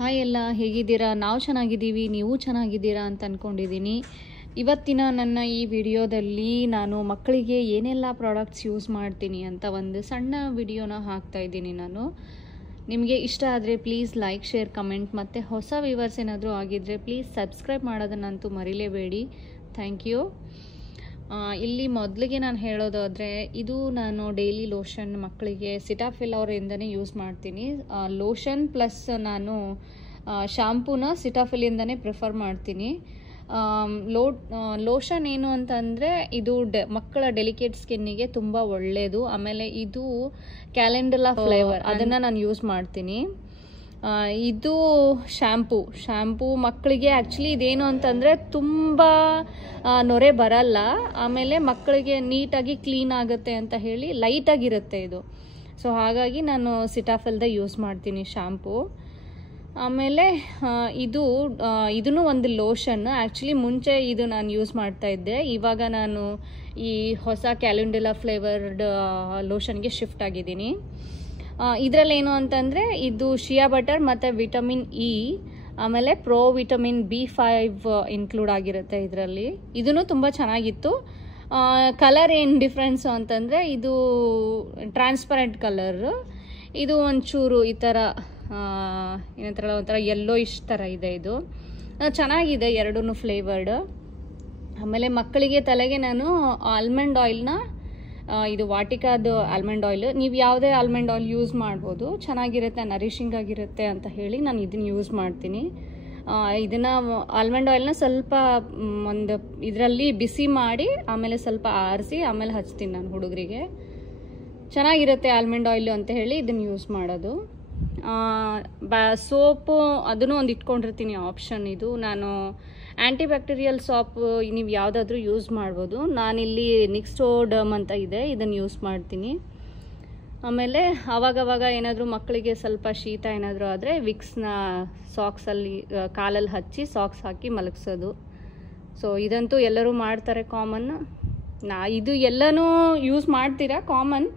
Hi ಎಲ್ಲ ಹೇಗಿದ್ದೀರಾ? ನಾವು ಚೆನ್ನಾಗಿದ್ದೀವಿ, ನೀವು ಚೆನ್ನಾಗಿದ್ದೀರಾ ಅಂತ ಅಂದ್ಕೊಂಡಿದ್ದೀನಿ. ಇವತ್ತಿನ ನನ್ನ ಈ ವಿಡಿಯೋದಲ್ಲಿ ನಾನು ಮಕ್ಕಳಿಗೆ ಏನೆಲ್ಲ ಪ್ರಾಡಕ್ಟ್ಸ್ ಯೂಸ್ ಮಾಡ್ತೀನಿ ಅಂತ ಒಂದು ಸಣ್ಣ ವಿಡಿಯೋನ ಹಾಕ್ತಾ ಇದ್ದೀನಿ ನಾನು. ನಿಮಗೆ ಇಷ್ಟ ಆದರೆ ಪ್ಲೀಸ್ ಲೈಕ್, ಶೇರ್, ಕಮೆಂಟ್ ಮತ್ತು ಹೊಸ ವ್ಯೂವರ್ಸ್ ಏನಾದರೂ ಆಗಿದ್ದರೆ ಪ್ಲೀಸ್ ಸಬ್ಸ್ಕ್ರೈಬ್ ಮಾಡೋದನ್ನಂತೂ ಮರಿಲೇಬೇಡಿ. Thank you. ಇಲ್ಲಿ ಮೊದಲಿಗೆ ನಾನು ಹೇಳೋದಾದರೆ, ಇದು ನಾನು ಡೈಲಿ ಲೋಷನ್ ಮಕ್ಕಳಿಗೆ ಸಿಟಾಫಿಲ್ ಅವರಿಂದನೇ ಯೂಸ್ ಮಾಡ್ತೀನಿ. ಲೋಷನ್ ಪ್ಲಸ್ ನಾನು ಶಾಂಪೂನ ಸಿಟಾಫಿಲಿಂದನೇ ಪ್ರಿಫರ್ ಮಾಡ್ತೀನಿ. ಲೋಷನ್ ಏನು ಅಂತಂದರೆ ಇದು ಮಕ್ಕಳ ಡೆಲಿಕೇಟ್ ಸ್ಕಿನ್ನಿಗೆ ತುಂಬ ಒಳ್ಳೆಯದು. ಆಮೇಲೆ ಇದು ಕ್ಯಾಲೆಂಡುಲಾ ಫ್ಲೇವರ್, ಅದನ್ನು ನಾನು ಯೂಸ್ ಮಾಡ್ತೀನಿ. ಇದು ಶ್ಯಾಂಪೂ ಮಕ್ಕಳಿಗೆ ಆ್ಯಕ್ಚುಲಿ ಇದೇನು ಅಂತಂದರೆ ತುಂಬ ನೊರೆ ಬರಲ್ಲ, ಆಮೇಲೆ ಮಕ್ಕಳಿಗೆ ನೀಟಾಗಿ ಕ್ಲೀನ್ ಆಗುತ್ತೆ ಅಂತ ಹೇಳಿ ಲೈಟಾಗಿರುತ್ತೆ ಇದು. ಸೊ ಹಾಗಾಗಿ ನಾನು ಸಿಟಾಫಿಲ್ದ ಯೂಸ್ ಮಾಡ್ತೀನಿ ಶ್ಯಾಂಪೂ. ಆಮೇಲೆ ಇದೂ ಒಂದು ಲೋಷನ್. ಆ್ಯಕ್ಚುಲಿ ಮುಂಚೆ ಇದು ನಾನು ಯೂಸ್ ಮಾಡ್ತಾ ಇದ್ದೆ, ಇವಾಗ ನಾನು ಈ ಹೊಸ ಕ್ಯಾಲೆಂಡುಲಾ ಫ್ಲೇವರ್ಡ್ ಲೋಷನ್ಗೆ ಶಿಫ್ಟ್ ಆಗಿದ್ದೀನಿ. ಇದರಲ್ಲಿ ಏನು ಅಂತಂದರೆ ಇದು ಶಿಯಾ ಬಟರ್ ಮತ್ತು ವಿಟಮಿನ್ ಇ ಆಮೇಲೆ ಪ್ರೋ ವಿಟಮಿನ್ B5 ಇನ್ಕ್ಲೂಡ್ ಆಗಿರುತ್ತೆ ಇದರಲ್ಲಿ. ಇದೂ ತುಂಬ ಚೆನ್ನಾಗಿತ್ತು. ಕಲರ್ ಏನು ಡಿಫ್ರೆನ್ಸು ಅಂತಂದರೆ ಇದು ಟ್ರಾನ್ಸ್ಪರೆಂಟ್ ಕಲರ್, ಇದು ಒಂಚೂರು ಈ ಥರ ಏನಂತಾರಲ್ಲ ಒಂಥರ ಯೆಲ್ಲೋ ಇಶ್ ಥರ ಇದೆ. ಇದು ಚೆನ್ನಾಗಿದೆ ಎರಡೂ ಫ್ಲೇವರ್ಡ್. ಆಮೇಲೆ ಮಕ್ಕಳಿಗೆ ತಲೆಗೆ ನಾನು ಆಲ್ಮಂಡ್ ಆಯಿಲ್ನ, ಇದು ವಾಟಿಕಾದ ಆಲ್ಮಂಡ್ ಆಯಿಲ್, ನೀವು ಯಾವುದೇ ಆಲ್ಮಂಡ್ ಆಯಿಲ್ ಯೂಸ್ ಮಾಡ್ಬೋದು, ಚೆನ್ನಾಗಿರುತ್ತೆ, ನರಿಷಿಂಗ್ ಆಗಿರುತ್ತೆ ಅಂತ ಹೇಳಿ ನಾನು ಇದನ್ನು ಯೂಸ್ ಮಾಡ್ತೀನಿ. ಇದನ್ನು ಆಲ್ಮಂಡ್ ಆಯಿಲ್ನ ಸ್ವಲ್ಪ ಒಂದು ಇದರಲ್ಲಿ ಬಿಸಿ ಮಾಡಿ ಆಮೇಲೆ ಸ್ವಲ್ಪ ಆರಿಸಿ ಆಮೇಲೆ ಹಚ್ತೀನಿ ನಾನು ಹುಡುಗರಿಗೆ. ಚೆನ್ನಾಗಿರುತ್ತೆ ಆಲ್ಮಂಡ್ ಆಯಿಲ್ ಅಂತ ಹೇಳಿ ಇದನ್ನು ಯೂಸ್ ಮಾಡೋದು. ಸೋಪು ಅದನ್ನು ಒಂದು ಇಟ್ಕೊಂಡಿರ್ತೀನಿ ಆಪ್ಷನ್. ಇದು ನಾನು ಆ್ಯಂಟಿಬ್ಯಾಕ್ಟೀರಿಯಲ್ ಸೋಪ್ ನೀವು ಯಾವುದಾದ್ರೂ ಯೂಸ್ ಮಾಡ್ಬೋದು. ನಾನಿಲ್ಲಿ ನಿಕ್ಸ್ಟೋಡರ್ಮ್ ಅಂತ ಇದೆ, ಇದನ್ನು ಯೂಸ್ ಮಾಡ್ತೀನಿ. ಆಮೇಲೆ ಆವಾಗವಾಗ ಏನಾದರೂ ಮಕ್ಕಳಿಗೆ ಸ್ವಲ್ಪ ಶೀತ ಏನಾದರೂ ಆದರೆ ವಿಕ್ಸ್ನ ಸಾಕ್ಸಲ್ಲಿ ಕಾಲಲ್ಲಿ ಹಚ್ಚಿ ಸಾಕ್ಸ್ ಹಾಕಿ ಮಲಗಿಸೋದು. ಸೊ ಇದಂತೂ ಎಲ್ಲರೂ ಮಾಡ್ತಾರೆ, ಕಾಮನ್. ಇದು ಎಲ್ಲನೂ ಯೂಸ್ ಮಾಡ್ತೀರಾ ಕಾಮನ್,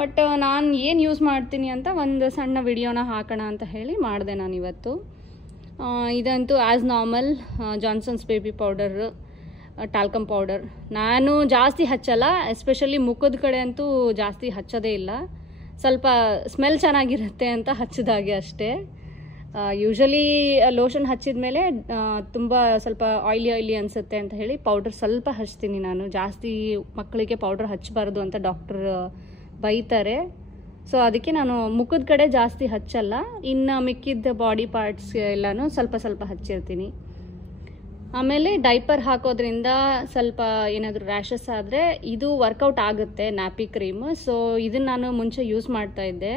ಬಟ್ ನಾನು ಏನು ಯೂಸ್ ಮಾಡ್ತೀನಿ ಅಂತ ಒಂದು ಸಣ್ಣ ವಿಡಿಯೋನ ಹಾಕೋಣ ಅಂತ ಹೇಳಿ ಮಾಡಿದೆ ನಾನು ಇವತ್ತು. ಇದಂತೂ as normal Johnson's baby powder, talcum powder. ನಾನು ಜಾಸ್ತಿ ಹಚ್ಚಲ್ಲ, ಎಸ್ಪೆಷಲಿ ಮುಖದ ಕಡೆ ಅಂತೂ ಜಾಸ್ತಿ ಹಚ್ಚೋದೇ ಇಲ್ಲ. ಸ್ವಲ್ಪ ಸ್ಮೆಲ್ ಚೆನ್ನಾಗಿರುತ್ತೆ ಅಂತ ಹಚ್ಚಿದಾಗೆ ಅಷ್ಟೇ. ಯೂಶಲಿ ಲೋಷನ್ ಹಚ್ಚಿದ ಮೇಲೆ ತುಂಬ ಸ್ವಲ್ಪ ಆಯ್ಲಿ ಅನಿಸುತ್ತೆ ಅಂತ ಹೇಳಿ ಪೌಡರ್ ಸ್ವಲ್ಪ ಹಚ್ತೀನಿ ನಾನು. ಜಾಸ್ತಿ ಮಕ್ಕಳಿಗೆ ಪೌಡರ್ ಹಚ್ಚಬಾರ್ದು ಅಂತ ಡಾಕ್ಟರ್ ಬೈತಾರೆ. ಸೊ ಅದಕ್ಕೆ ನಾನು ಮುಖದ ಕಡೆ ಜಾಸ್ತಿ ಹಚ್ಚಲ್ಲ, ಇನ್ನು ಮಿಕ್ಕಿದ ಬಾಡಿ ಪಾರ್ಟ್ಸ್ ಎಲ್ಲನೂ ಸ್ವಲ್ಪ ಸ್ವಲ್ಪ ಹಚ್ಚಿರ್ತೀನಿ. ಆಮೇಲೆ ಡೈಪರ್ ಹಾಕೋದ್ರಿಂದ ಸ್ವಲ್ಪ ಏನಾದರೂ ರ್ಯಾಷಸ್ ಆದರೆ ಇದು ವರ್ಕೌಟ್ ಆಗುತ್ತೆ, ನ್ಯಾಪಿ ಕ್ರೀಮ್. ಸೊ ಇದನ್ನು ನಾನು ಮುಂಚೆ ಯೂಸ್ ಮಾಡ್ತಾ ಇದ್ದೆ.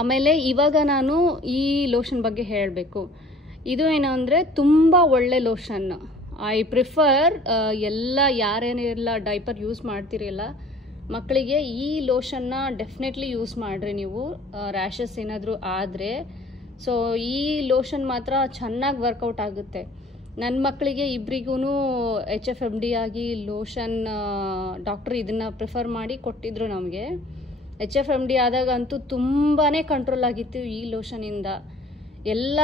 ಆಮೇಲೆ ಇವಾಗ ನಾನು ಈ ಲೋಷನ್ ಬಗ್ಗೆ ಹೇಳಬೇಕು. ಇದು ಏನು ಅಂದರೆ ತುಂಬ ಒಳ್ಳೆ ಲೋಷನ್. ಐ ಪ್ರಿಫರ್ ಯಾರೇನಿಲ್ಲ ಡೈಪರ್ ಯೂಸ್ ಮಾಡ್ತಿರಲ್ಲ ಮಕ್ಕಳಿಗೆ ಈ ಲೋಷನ್ನ ಡೆಫಿನೆಟ್ಲಿ ಯೂಸ್ ಮಾಡಿರಿ ನೀವು, ರ್ಯಾಷಸ್ ಏನಾದರೂ ಆದರೆ. ಸೊ ಈ ಲೋಷನ್ ಮಾತ್ರ ಚೆನ್ನಾಗಿ ವರ್ಕೌಟ್ ಆಗುತ್ತೆ. ನನ್ನ ಮಕ್ಕಳಿಗೆ ಇಬ್ಬರಿಗೂ HFMD ಆಗಿ ಲೋಷನ್ ಡಾಕ್ಟ್ರ್ ಇದನ್ನು ಪ್ರಿಫರ್ ಮಾಡಿ ಕೊಟ್ಟಿದ್ರು ನಮಗೆ. HFMD ಆದಾಗಂತೂ ತುಂಬಾ ಕಂಟ್ರೋಲ್ ಆಗಿತ್ತು ಈ ಲೋಷನಿಂದ. ಎಲ್ಲ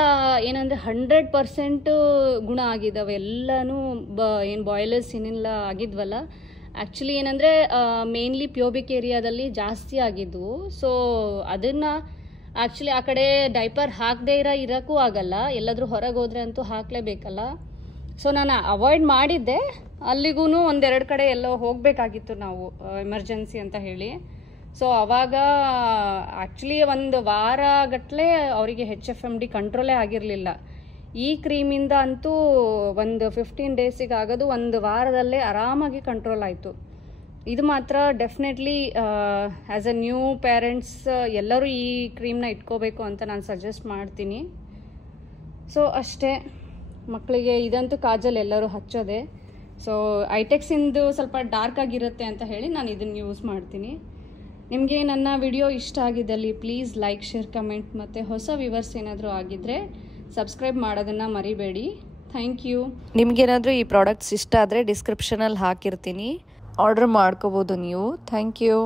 ಏನಂದರೆ 100% ಗುಣ ಆಗಿದ್ದಾವೆ ಎಲ್ಲನೂ. ಏನು ಬಾಯ್ಲರ್ಸ್ ಏನೆಲ್ಲ ಆಗಿದ್ವಲ್ಲ, ಆ್ಯಕ್ಚುಲಿ ಏನಂದರೆ ಮೇನ್ಲಿ ಪ್ಯೂಬಿಕ್ ಏರಿಯಾದಲ್ಲಿ ಜಾಸ್ತಿ ಆಗಿದ್ವು. ಸೊ ಅದನ್ನು ಆ್ಯಕ್ಚುಲಿ ಆ ಕಡೆ ಡೈಪರ್ ಹಾಕದೇ ಇರೋಕ್ಕೂ ಆಗಲ್ಲ, ಎಲ್ಲಾದರೂ ಹೊರಗೆ ಹೋದರೆ ಅಂತೂ ಹಾಕಲೇಬೇಕಲ್ಲ. ಸೊ ನಾನು ಅವಾಯ್ಡ್ ಮಾಡಿದ್ದೆ. ಅಲ್ಲಿಗೂ ಒಂದೆರಡು ಕಡೆ ಎಲ್ಲೋ ಹೋಗಬೇಕಾಗಿತ್ತು ನಾವು, ಎಮರ್ಜೆನ್ಸಿ ಅಂತ ಹೇಳಿ. ಸೊ ಆವಾಗ ಆ್ಯಕ್ಚುಲಿ ಒಂದು ವಾರಗಟ್ಟಲೆ ಅವರಿಗೆ HFMD ಕಂಟ್ರೋಲೇ ಆಗಿರಲಿಲ್ಲ. ಈ ಕ್ರೀಮಿಂದ ಅಂತೂ ಒಂದು 15 ಡೇಸಿಗೆ ಆಗೋದು, ಒಂದು ವಾರದಲ್ಲೇ ಆರಾಮಾಗಿ ಕಂಟ್ರೋಲ್ ಆಯಿತು. ಇದು ಮಾತ್ರ definitely as a new parents ಎಲ್ಲರೂ ಈ ಕ್ರೀಮ್ನ ಇಟ್ಕೋಬೇಕು ಅಂತ ನಾನು ಸಜೆಸ್ಟ್ ಮಾಡ್ತೀನಿ. ಸೊ ಅಷ್ಟೇ, ಮಕ್ಕಳಿಗೆ ಇದಂತೂ ಕಾಜಲ್ ಎಲ್ಲರೂ ಹಚ್ಚೋದೆ. ಸೊ ಐಟೆಕ್ಸಿಂದು ಸ್ವಲ್ಪ ಡಾರ್ಕ್ ಆಗಿರುತ್ತೆ ಅಂತ ಹೇಳಿ ನಾನು ಇದನ್ನು ಯೂಸ್ ಮಾಡ್ತೀನಿ. ನಿಮಗೆ ನನ್ನ ವಿಡಿಯೋ ಇಷ್ಟ ಆಗಿದ್ದಲ್ಲಿ ಪ್ಲೀಸ್ ಲೈಕ್, ಶೇರ್, ಕಮೆಂಟ್ ಮತ್ತು ಹೊಸ ವ್ಯೂವರ್ಸ್ ಏನಾದರೂ ಆಗಿದ್ದರೆ ಸಬ್ಸ್ಕ್ರೈಬ್ ಮಾಡೋದನ್ನು ಮರಿಬೇಡಿ. Thank you. ನಿಮಗೇನಾದರೂ ಈ ಪ್ರಾಡಕ್ಟ್ಸ್ ಇಷ್ಟ ಆದರೆ ಡಿಸ್ಕ್ರಿಪ್ಷನಲ್ಲಿ ಹಾಕಿರ್ತೀನಿ, ಆರ್ಡರ್ ಮಾಡ್ಕೋಬೋದು ನೀವು. Thank you.